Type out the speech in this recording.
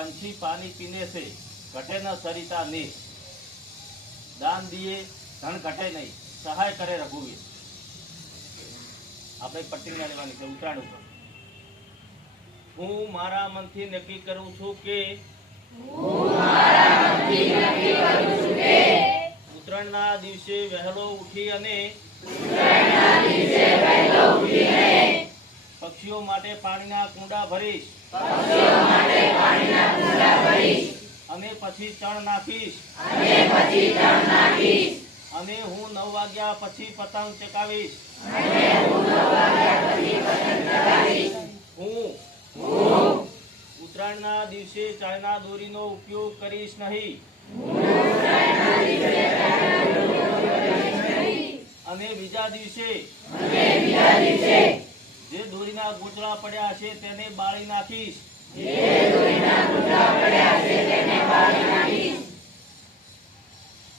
पंछी पानी पीने से घटे न सरिता नीर। दान दिए धन घटे नहीं, सहाय करे रघुवीर। આપણે પટ્ટી લેવાની છે ઉત્તરાયણ ઉપર। હું મારા મનથી નક્કી કરું છું કે ઉત્તરાયણના દિવસે વહેલો ઉઠી અને પક્ષીઓ માટે પાણીના કુંડા ભરીશ અને પછી ચણ નાખીશ અને હું 9 વાગ્યા પછી પતંગ ચગાવીશ। હું ઉત્તરાયણના દિવસે ચાળના દોરીનો ઉપયોગ કરીશ નહીં અને બીજા દિવસે જે દોરીના ગોચડા પડ્યા છે તેને બાળી નાખીશ।